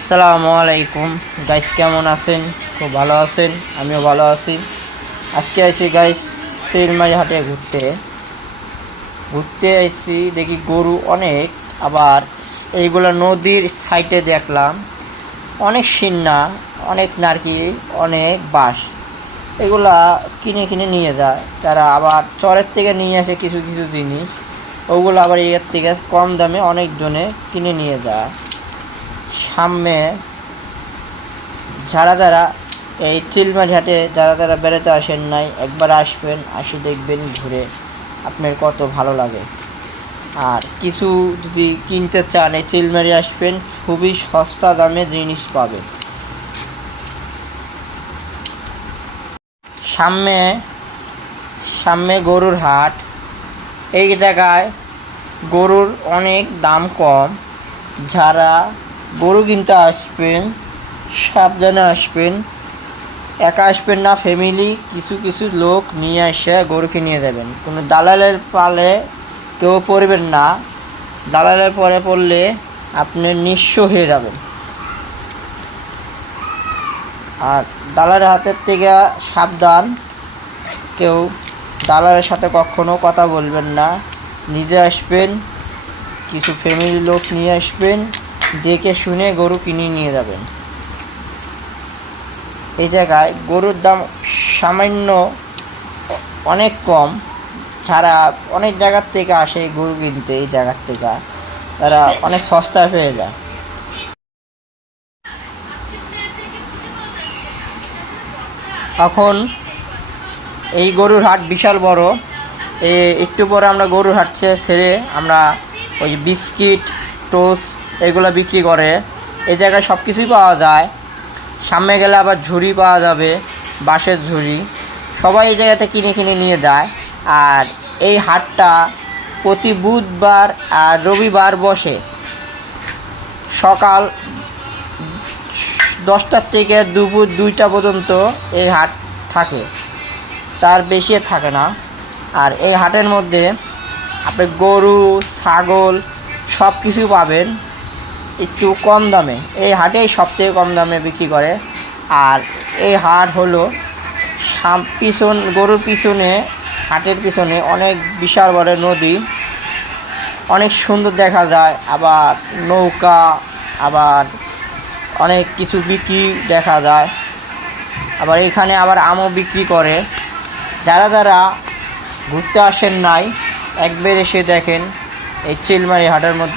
আসসালামু আলাইকুম গাইস, কেমন আছেন? খুব ভালো আছেন, আমিও ভালো আছি। আজকে আইছি গাইস চিলমারি হাটে ঘুরতে ঘুরতে আইছি। দেখি গরু অনেক, আবার এইগুলো নদীর সাইডে দেখলাম অনেক সিন্না, অনেক নারকেল, অনেক বাঁশ। এগুলা কিনে কিনে নিয়ে যায় তারা, আবার চরের থেকে নিয়ে আসে কিছু কিছু জিনিস, ওগুলো আবার এর থেকে কম দামে অনেকজনে কিনে নিয়ে যায়। সামনে যারা যারা এই চিলমারি হাটে যারা যারা বেড়াতে আসেন নাই, একবার আসবেন, আসে দেখবেন, ঘুরে আপনার কত ভালো লাগে। আর কিছু যদি কিনতে চান এই চিলমারি আসবেন, খুবই সস্তা দামে জিনিস পাবেন। সামনে সামনে গরুর হাট। এই জায়গায় গরুর অনেক দাম কম। যারা গরু কিনতে আসবেন সাবধানে আসবেন, একা আসবেন না, ফ্যামিলি কিছু কিছু লোক নিয়ে এসে গরুকে নিয়ে যাবেন। কোনো দালালের পালে কেউ পড়বেন না, দালালের পরে পড়লে আপনি নিঃস্ব হয়ে যাবেন। আর দালালের হাতের থেকে সাবধান, কেউ দালালের সাথে কখনো কথা বলবেন না, নিজে আসবেন, কিছু ফ্যামিলি লোক নিয়ে আসবেন, দেখে শুনে গরু কিনে নিয়ে যাবেন। এই জায়গায় গরুর দাম সামান্য অনেক কম। যারা অনেক জায়গার থেকে আসে গরু কিনতে, এই জায়গার থেকে তারা অনেক সস্তা পেয়ে যায়। এখন এই গরুর হাট বিশাল বড়। একটু পরে আমরা গরুর হাট ছেড়ে আমরা ওই বিস্কিট, টোস্ট এগুলো বিক্রি করে। এই জায়গায় সব কিছুই পাওয়া যায়। সামনে গেলে আবার ঝুড়ি পাওয়া যাবে, বাঁশের ঝুড়ি। সবাই এই জায়গাতে কিনে কিনে নিয়ে যায়। আর এই হাটটা প্রতি বুধবার আর রবিবার বসে। সকাল 10টার থেকে দুপুর 2টা পর্যন্ত এই হাট থাকে, তার বেশি থাকে না। আর এই হাটের মধ্যে আপনি গরু, ছাগল সব কিছু পাবেন একটু কম দামে। এই হাটেই সবথেকে কম দামে বিক্রি করে। আর এই হাট হলো গরুর পিছনে, হাটের পিছনে অনেক বিশাল বড় নদী, অনেক সুন্দর দেখা যায়। আবার নৌকা, আবার অনেক কিছু বিক্রি দেখা যায়। আবার এখানে আবার আমও বিক্রি করে। যারা যারা ঘুরতে আসেন নাই, একবার এসে দেখেন এই চিলমারি হাটের মধ্যে।